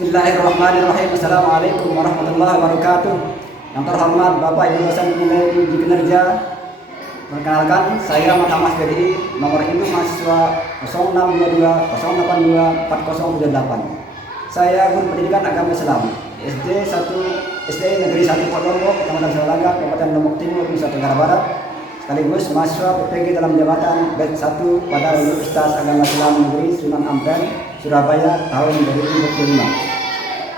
Bismillahirrahmanirrahim. Assalamualaikum warahmatullahi wabarakatuh. Yang terhormat Bapak Ibu dosen Nilai Kinerja, perkenalkan saya Muhammad BDI, nomor induk mahasiswa 0622 082 4078. Saya guru pendidikan agama Islam SD Negeri 1 Ponorogo, Kecamatan Sawalangga, Kabupaten Lombok Timur, Nusa Tenggara Barat. Sekaligus mahasiswa PPG dalam jabatan batch 1 pada Universitas Agama Islam Negeri Sunan Ampel, Surabaya tahun 2025.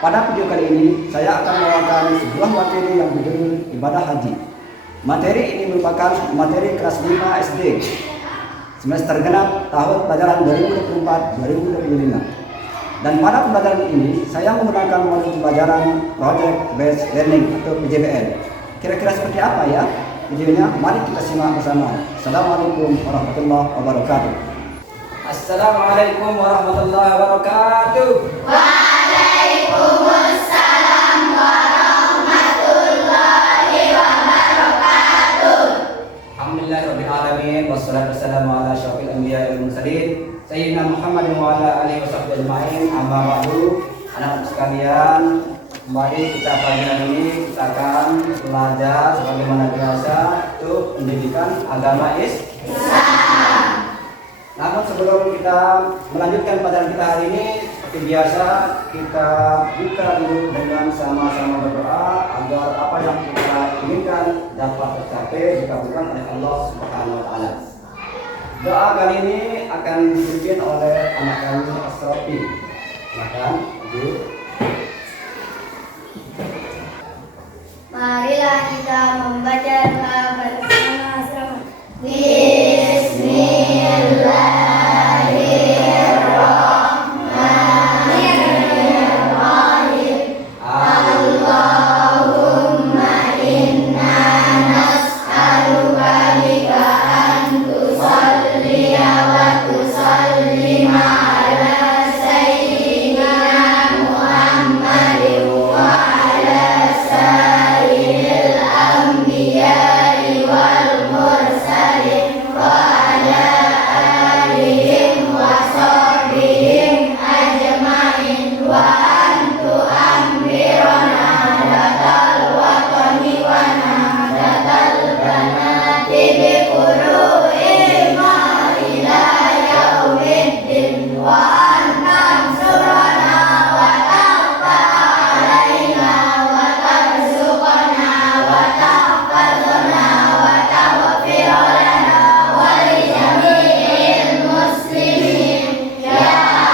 Pada video kali ini saya akan membawakan sebuah materi yang berjudul ibadah haji. Materi ini merupakan materi kelas 5 SD semester genap tahun pelajaran 2024-2025. Dan pada pembelajaran ini saya menggunakan modul pembelajaran Project Based Learning atau PJBL. Kira-kira seperti apa ya videonya? Mari kita simak bersama. Assalamualaikum warahmatullahi wabarakatuh. Assalamualaikum warahmatullahi wabarakatuh. Waalaikumsalam warahmatullahi wabarakatuh. Alhamdulillahirabbil alamin wassalatu wassalamu ala asyrofil anbiya'i wal mursalin sayyidina Muhammadin wa ala alihi washabbihi ajmain. Amma ba'du. Anak-anak sekalian, kembali kita pagi hari ini kita akan belajar sebagaimana biasa untuk pendidikan agama Islam. Namun sebelum kita melanjutkan pelajaran kita hari ini, seperti biasa kita buka dulu dengan sama-sama berdoa agar apa yang kita inginkan dapat tercapai dikabulkan oleh Allah Subhanahu wa taala. Doa kali ini akan dipimpin oleh anak kami Asrofi. Silakan, Ibu. Marilah kita membaca doa bersama-sama. Bismillahirrahmanirrahim. Allahumma inna nas'aluka bika an tusalliya wa tusallima ala sayyidina Muhammadin wa ala sayyidil anbiya'i wal mursalin wa ala alihim wa sahbihim ajma'in wa antu amirona datal watani wa nahdatal banati bi quru'il ila yaumiddin wa ansurana wa taqta alaina wa tarzuqana wa tahfazna wa taghfir lana wa li jami'il muslimin ya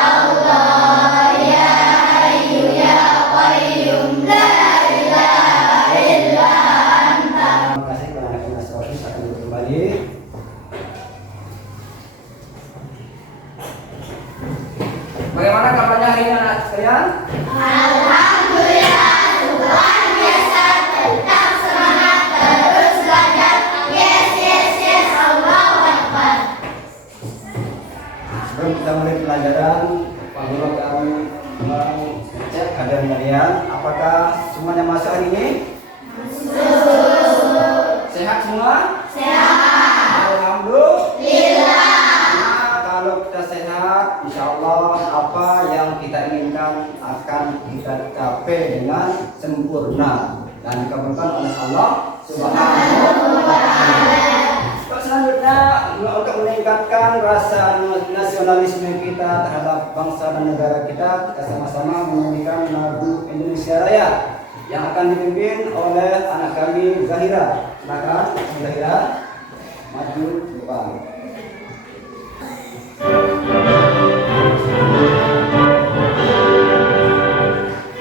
Allah ya Hayyu ya Qayyum la ilaha illa anta. Terima kasih kepada anak kami Asrofi. Akan kembali. Bagaimana kabarnya hari ini anak sekalian? Alhamdulillah, luar biasa, tetap semangat, terus belajar. Yes, Allahu Akbar. Sebelum kita mulai pelajaran, Pak Guru akan mengecek keadaan kalian. Apakah semuanya masuk hari ini? Sehat semua? Sehat. Alhamdulillah. Nah, kalau kita sehat, insya Allah apa yang kita inginkan akan kita capai dengan sempurna dan dikabulkan oleh Allah Subhanahu wa taala. Selanjutnya, untuk meningkatkan rasa nasionalisme kita terhadap bangsa dan negara kita, kita sama-sama menyanyikan lagu Indonesia Raya yang akan dipimpin oleh anak kami Zahira. Silakan Zahira maju ke depan.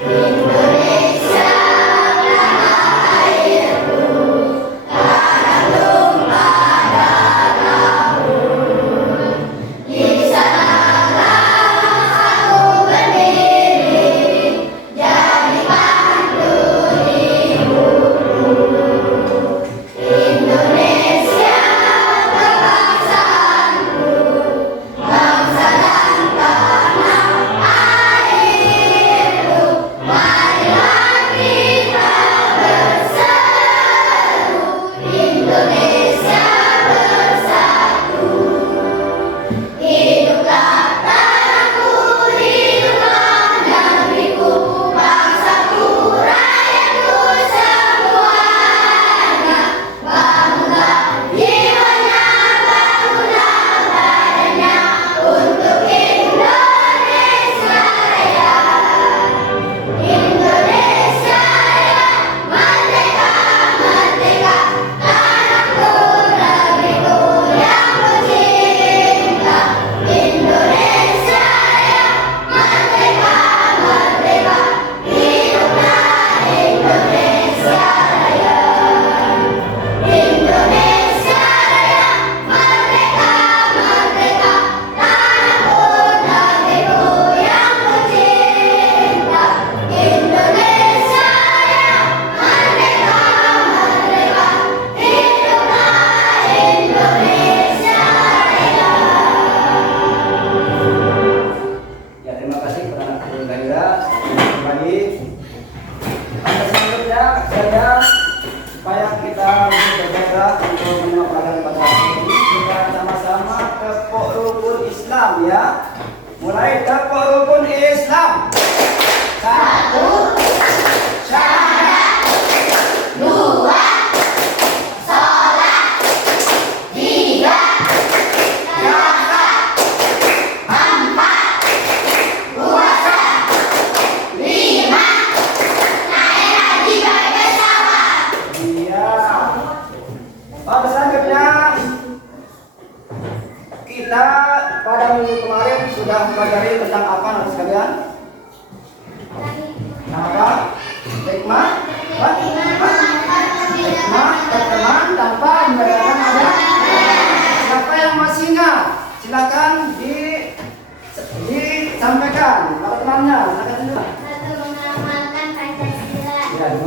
Indonesia tanah airku, tanah tumpah darahku. Di sanalah aku berdiri, jadi pandu hidupku. Indonesia bangsa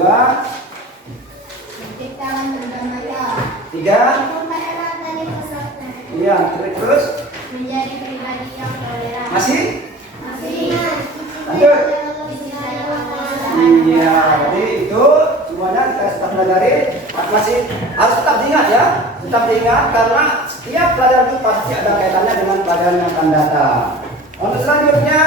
2, 3. Iya, terus menjadi pribadi yang toleran. masih. Lanjut. Iya, jadi itu semuanya kita sudah pelajari. Masih harus tetap diingat ya, tetap diingat karena setiap pelajaran itu pasti ada kaitannya dengan pelajaran yang akan datang. Untuk selanjutnya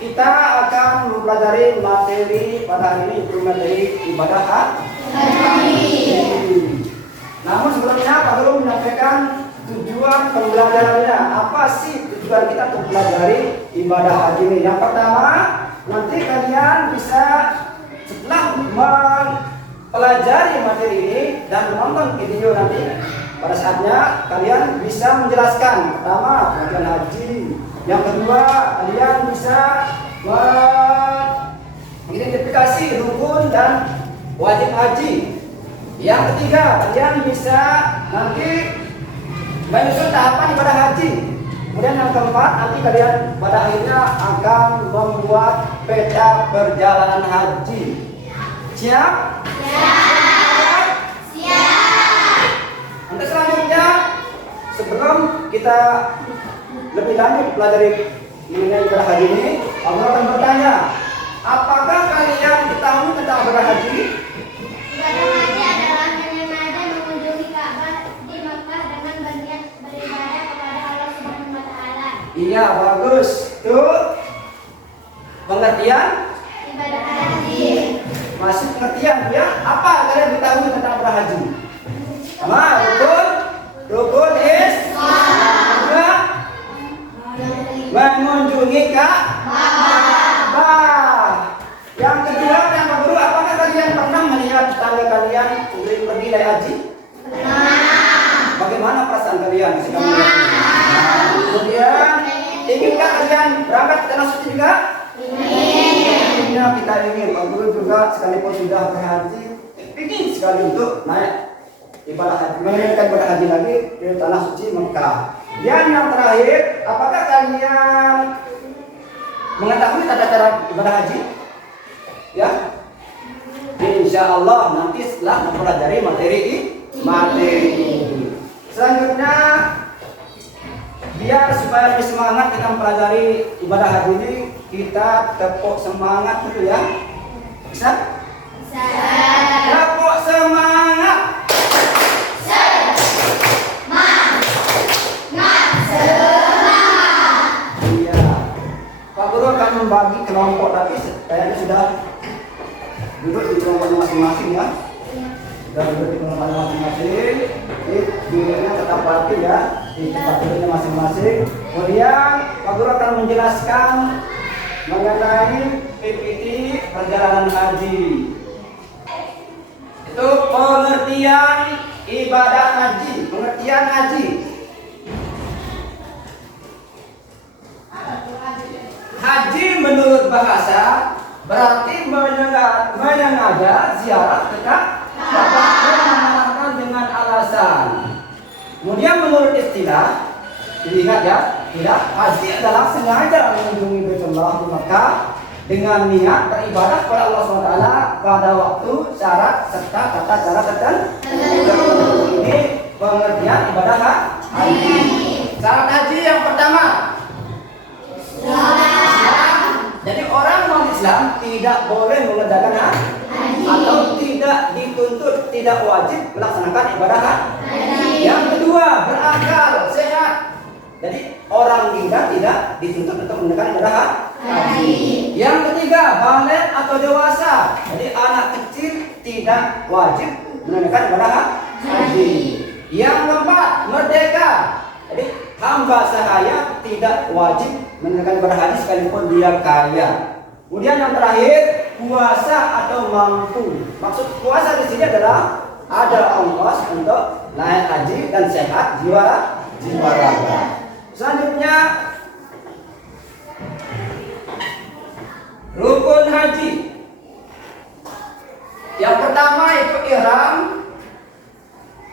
kita akan mempelajari materi pada hari ini, itu materi ibadah haji. Namun sebelumnya Pak Guru menyampaikan tujuan pembelajarannya. Apa sih tujuan kita untuk pelajari ibadah haji ini? Yang pertama, nanti kalian bisa setelah mempelajari materi ini dan menonton video nanti, pada saatnya kalian bisa menjelaskan pertama rangkaian haji. Yang kedua, kalian bisa mengidentifikasi rukun dan wajib haji. Yang ketiga, kalian bisa nanti menyusun tahapan ibadah haji. Kemudian yang keempat, nanti kalian pada akhirnya akan membuat peta perjalanan haji. Siap? Siap. Untuk selanjutnya, sebelum kita lebih lanjut pelajari mengenai ibadah haji ini, Allah akan bertanya, apakah kalian ketahui tentang ibadah haji? Ibadah haji adalah menyengaja mengunjungi Ka'bah di Makkah dengan berniat beribadah kepada Allah Subhanahu wa taala. Iya, bagus. Tuh pengertian Ibadah haji. masih pengertian ya. Apa kalian ketahui tentang ibadah haji? Sama rukun Islam. Mengunjungi Ka'bah. Yang kedua, yang kedua, apakah kalian pernah melihat tetangga kalian pergi naik haji? Bagaimana perasaan kalian ketika melihat? Kemudian, inginkah kalian berangkat ke tanah suci juga? Ingin. Kita ingin. Pak Guru juga sekalipun sudah berhaji, ingin sekali untuk naik ibadah haji, menunaikan ibadah haji lagi di tanah suci Mekah. Dan yang terakhir, apakah kalian mengetahui tata cara ibadah haji? Ya, insya Allah nanti setelah mempelajari materi ini. Selanjutnya, biar supaya lebih semangat kita mempelajari ibadah haji ini, kita tepuk semangat dulu ya. Bisa? Tepuk semangat. Iya. Pak Guru akan membagi kelompok, tapi kayaknya sudah duduk di kelompoknya masing-masing ya. Sudah duduk di kelompoknya masing-masing. Jadi dirinya tetap rapi ya di tempat duduknya masing-masing. Kemudian Pak Guru akan menjelaskan mengenai PPT perjalanan haji. Itu pengertian ibadah haji, pengertian haji. Haji menurut bahasa berarti menyengaja ziarah ke Ka'bah yang dengan alasan. Kemudian menurut istilah, diingat ya, tidak, haji adalah sengaja mengunjungi Baitullah di Makkah dengan niat beribadah kepada Allah SWT pada waktu, syarat serta tata cara tertentu. Ini pengertian ibadah haji. Syarat haji yang pertama, jadi orang non-Islam tidak boleh mengerjakan haji atau tidak dituntut, tidak wajib melaksanakan ibadah haji. Yang kedua, berakal, sehat. Jadi orang gila tidak dituntut untuk mengerjakan ibadah haji. Yang ketiga, balik atau dewasa. Jadi anak kecil tidak wajib menunaikan ibadah haji. Yang keempat, merdeka. Jadi hamba sahaya tidak wajib menunaikan ibadah haji sekalipun dia kaya. Kemudian yang terakhir, puasa atau mampu. Maksud puasa di sini adalah ada ongkos untuk naik haji dan sehat jiwa raga. Selanjutnya, rukun haji. Yang pertama itu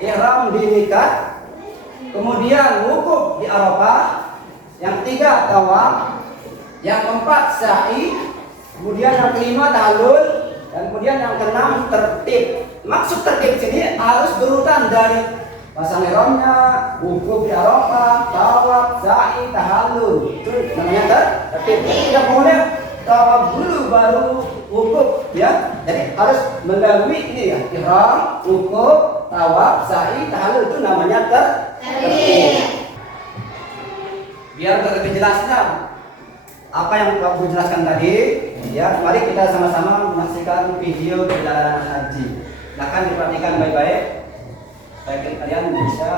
ihram di miqat. Kemudian wukuf di Arafah. Yang ketiga tawaf. Yang keempat sa'i. Kemudian yang kelima tahallul Dan kemudian yang keenam, tertib. Maksud tertib sini harus berurutan dari pasang ihramnya, wukuf di Arafah, tawaf, sa'i, tahallul. Itu namanya tertib. Tidak boleh tawaf dulu baru wukuf ya. Jadi harus melalui ini ya, ihram, wukuf, tawaf, sa'i, tahallul, itu namanya tertib. Biar lebih jelasnya apa yang aku jelaskan tadi, ya, mari kita sama-sama menyaksikan video perjalanan haji. Silahkan diperhatikan baik-baik, supaya kalian bisa.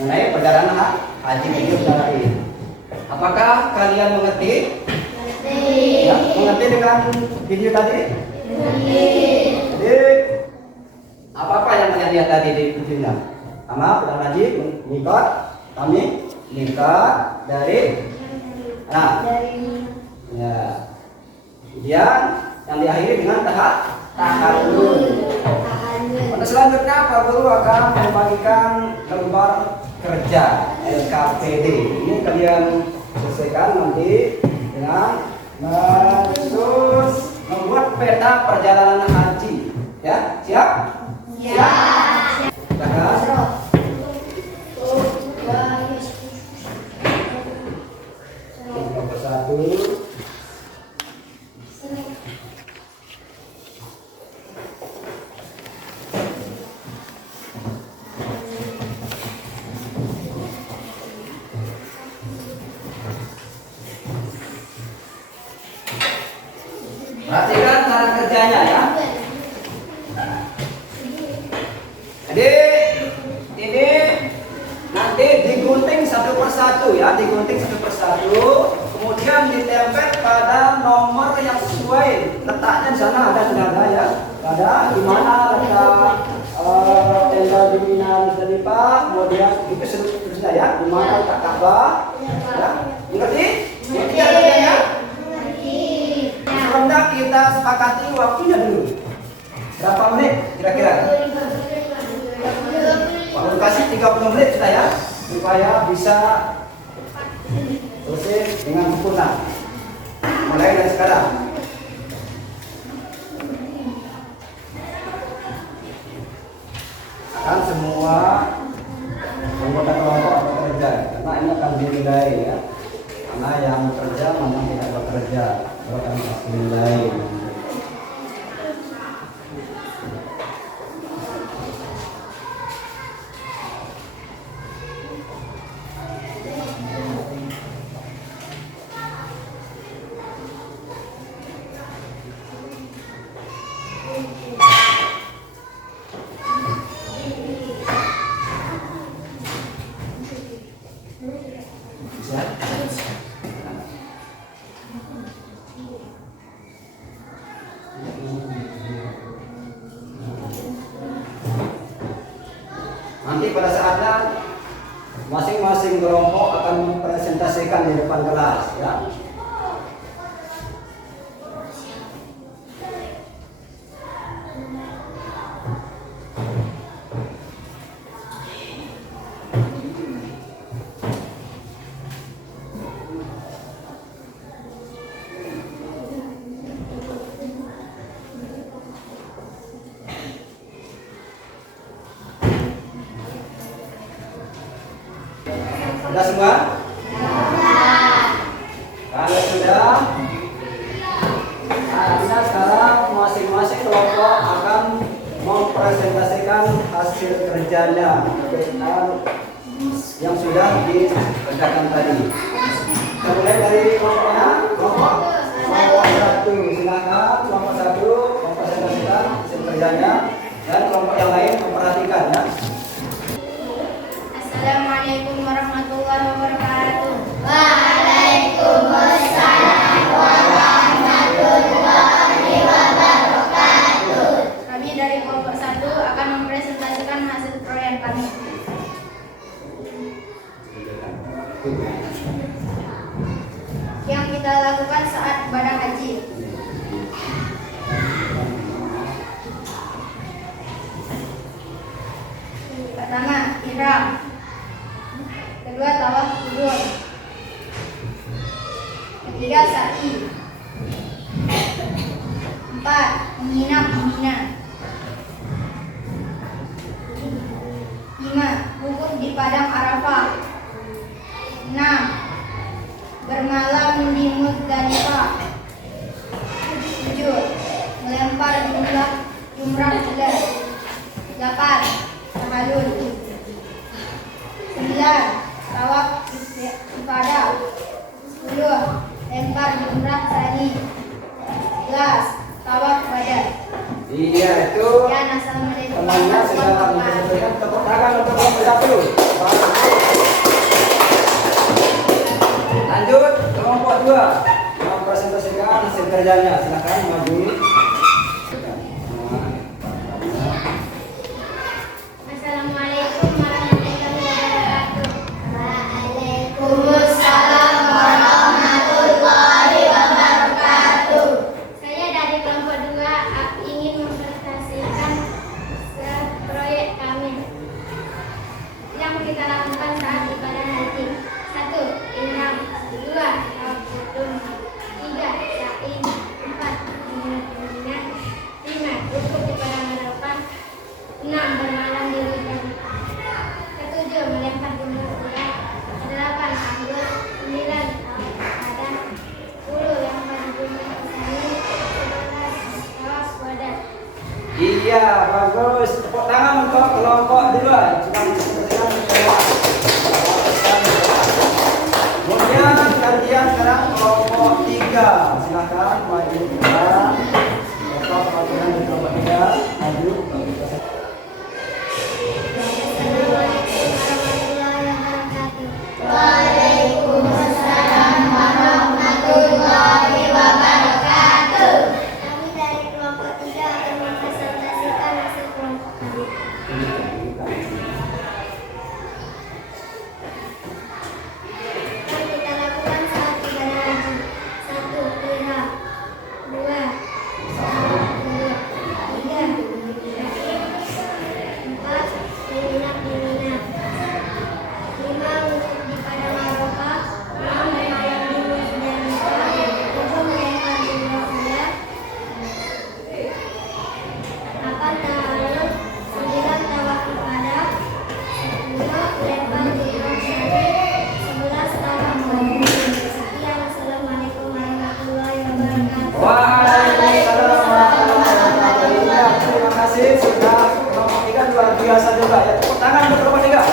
Mengenai perjalanan haji video tadi. Apakah kalian mengerti? Ya, mengerti dengan video tadi? Jadi apa-apa yang kalian lihat tadi di videonya? Pertama, perjalanan haji mikot, kami mikot dari ya. Kemudian yang diakhiri dengan tahallul. Pada selanjutnya Pak Guru akan membagikan lembar kerja LKPD. Ini kalian selesaikan nanti dengan membuat peta perjalanan haji. Ya, siap? Siap. Silakan. Nomor 1. Perhatikan cara kerjanya ya. Jadi ini nanti digunting satu persatu ya, digunting satu persatu, kemudian ditempel pada nomor yang sesuai. Letaknya di sana ada tidak ada ya? Ada di mana letak tenda di Mina Musdalifah, kemudian itu seterusnya ya, di mana letak Ka'bah. Ya, mengerti? Ini cara kerjanya. Sebelumnya kita sepakati waktunya dulu. Berapa menit kira-kira? Waktu kasih 30 menit sudah ya, supaya bisa selesai dengan sempurna. Mulai dari sekarang. Akan semua anggota kelompok bekerja, karena ini akan dinilai ya. Karena yang bekerja memang tidak bekerja, akan dinilai. Nanti pada saatnya masing-masing kelompok akan mempresentasikan di depan kelas ya. Sudah semua? Kalau sudah, artinya sekarang masing-masing kelompok akan mempresentasikan hasil kerjanya yang sudah dikerjakan tadi. Kita mulai dari kelompoknya. Kelompok satu, silakan kelompok satu mempresentasikan hasil kerjanya dan kelompok yang lain memperhatikan ya. Assalamualaikum warahmatullahi wabarakatuh. Waalaikumsalam warahmatullahi wabarakatuh. Kami dari kelompok 1 akan mempresentasikan hasil proyek kami. Yang kita lakukan saat ibadah haji. Pertama, ihram. Kedua, tawaf kubur. Ketiga, sa'i. 4, menginap di Mina. 5, wukuf di padang Arafah. 6, bermalam di Muzdalifah. 7, melempar jumrah hilal. 8, tahallul. 9, tawaf ifadah. 10, lempar jumrah tsani. 11, tawaf badan. Iya itu. Ya, assalamualaikum Temannya sudah mempresentasikan. Tepuk tangan untuk kelompok 1. Lanjut kelompok 2 mempresentasikan hasil kerjanya. Silakan maju. Assalamualaikum warahmatullahi wabarakatuh. Waalaikumsalam warahmatullahi wabarakatuh. Saya dari kelompok 2 ingin mempresentasikan proyek kami yang kita lakukan saat ibadah haji. 1, ihram. 2, tawaf kudum. 3, sa'i. 4, menginap di Mina. 5, wukuf di padang Arafah. 6, bermalam di Muzdalifah. 7, melempar jumrah hilal. 8, tahallul. 9, tawaf ifadah. 10, lempar jumrah tsani. 11, tawaf badan. Iya, bagus. Tepuk tangan untuk kelompok 2. Sudah mempresentasikan kerja. Kemudian kajian sekarang kelompok 3. Silakan maju ke depan. Bapak perwakilan dari kelompok 3 maju. Waalaikumsalam warahmatullahi wabarakatuh. Kami dari kelompok 3 akan mempresentasikan hasil kelompok kami. Yang kita lakukan saat ibadah haji. 1, ihram. 2, tawaf kudum. 3, sa'i. 4, menginap di Mina. 5, wukuf di padang Arafah. 6, bermalam di Muzdalifah. 7, melempar jumrah hilal. 8, tahallul. 9, tawaf ifadah. 10, lempar jumrah tsani. 11, tawaf badan. Sekian, assalamualaikum warahmatullahi wabarakatuh. Waalaikumsalam warahmatullahi wabarakatuh. Terima kasih sudah kelompok 3 luar biasa juga ya. Tepuk tangan untuk kelompok 3.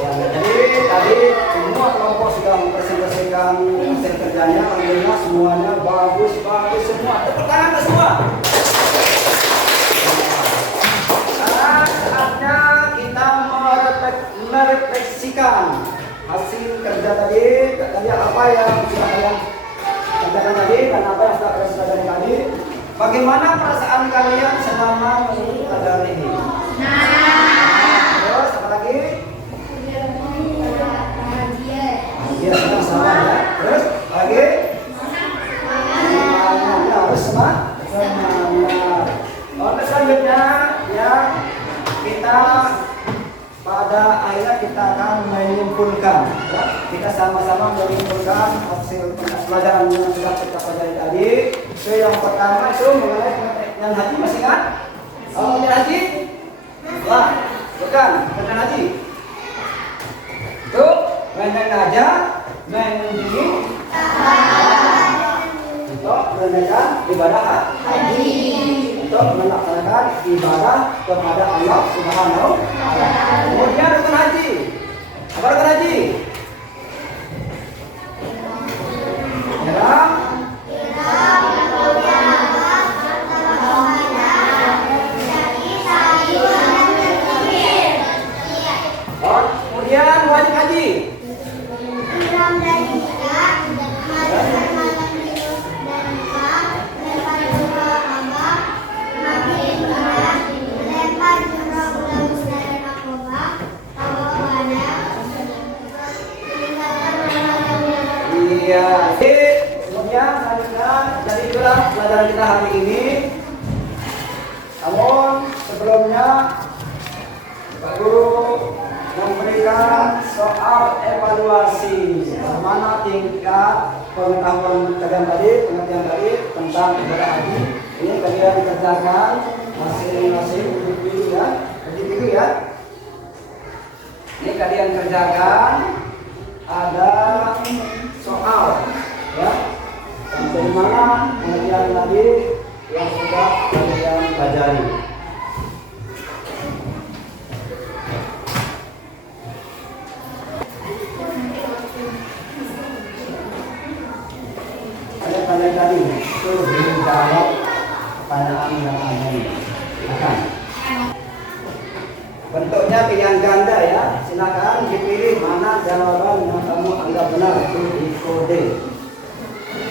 Ya, jadi tadi semua kelompok sudah mempresentasikan hasil kerjanya. Alhamdulillah semuanya bagus semua. Tepuk tangan ke semua. Sekarang saatnya kita merefleksikan hasil kerja tadi apa yang sudah kalian kerjakan tadi dan apa yang sudah kalian selesaikan tadi. Bagaimana perasaan kalian selama mengikuti pelajaran ini? Terus apa lagi? Bahagia sama ya. Terus lagi? Semangat. Harus semangat. Oke, selanjutnya ya kita pada akhirnya kita akan menyimpulkan ya. Kita sama-sama menyimpulkan hasil pelajaran yang sudah kita pelajari tadi. So, yang pertama itu mengenai pengetahuan haji, masih kan? Haji? Wah, Bukan haji. Itu main-main aja, main dingin. Untuk menunaikan ibadah haji. Untuk melaksanakan ibadah kepada Allah Subhanahu wa Ta'ala. Kemudian rukun haji. Apa rukun haji? Ihram. Kemudian wajib haji. Iya, kemudian selanjutnya jadi itulah pelajaran kita hari ini. Namun sebelumnya Pak Guru memberikan soal evaluasi bagaimana tingkat pengetahuan kalian tadi, pengertian tadi tentang ibadah haji. Ini kalian kerjakan masing-masing individu ya. Ini kalian kerjakan, ada soal ya. Sampai mana pengertian tadi yang sudah kalian pelajari. Kalian tadi itu dijawab pertanyaan yang ada ini. Silakan. Bentuknya pilihan ganda ya. Silakan dipilih mana jawaban yang kamu anggap benar, itu di kode.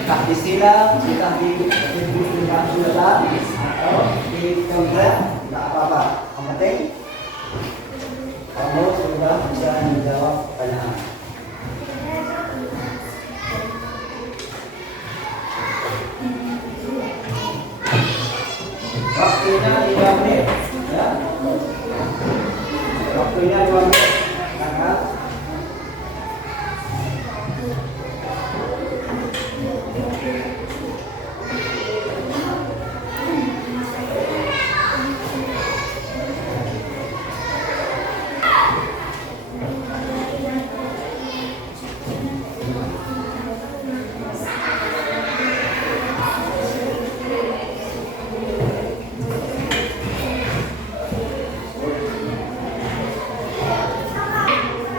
Entah disilang, entah di tulisan atau di template, tidak apa-apa. Yang penting kamu sudah bisa menjawab pertanyaan. Waktunya 5 menit ya. Waktunya 5 menit. Silakan.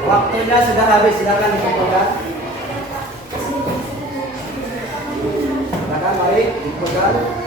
Waktunya sudah habis, silakan dikumpulkan. Silakan mari dikumpulkan.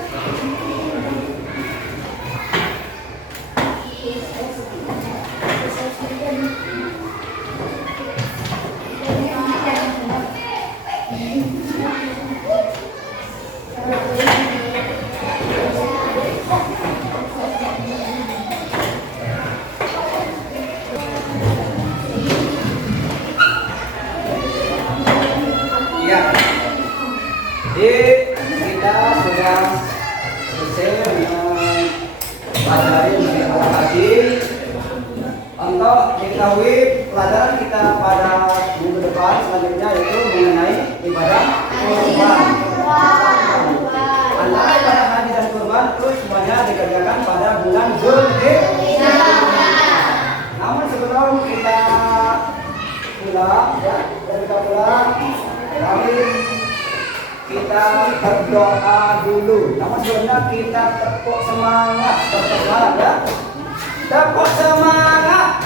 Jadi kita sudah selesai mempelajari ibadah haji. Untuk diketahui pelajaran kita pada minggu depan selanjutnya yaitu mengenai ibadah kurban. Antara ibadah haji dan kurban itu semuanya dikerjakan pada bulan Zulhijjah. Namun sebelum kita pulang ya, kami kita berdoa dulu. Namun sebelumnya kita tepuk semangat ya. Tepuk semangat.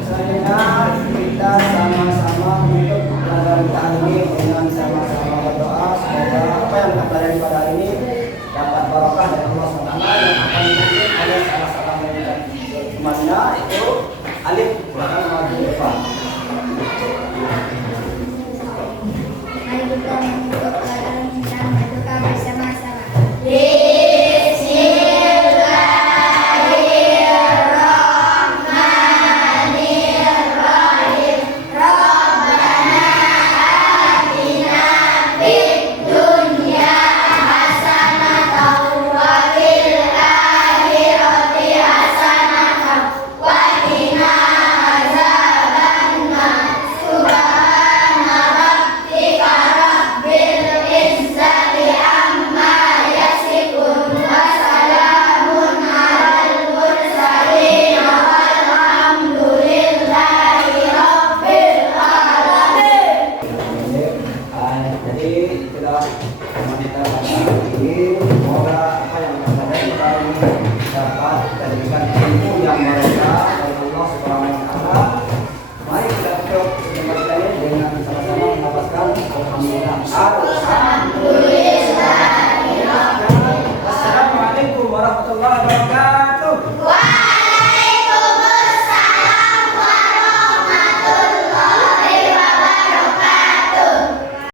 Selanjutnya kita sama-sama untuk pelajaran kita ini dengan sama-sama berdoa semoga apa yang kita pelajari pada hari ini dapat barokah dari Allah SWT yang akan mungkin oleh salah satu yang imannya itu alif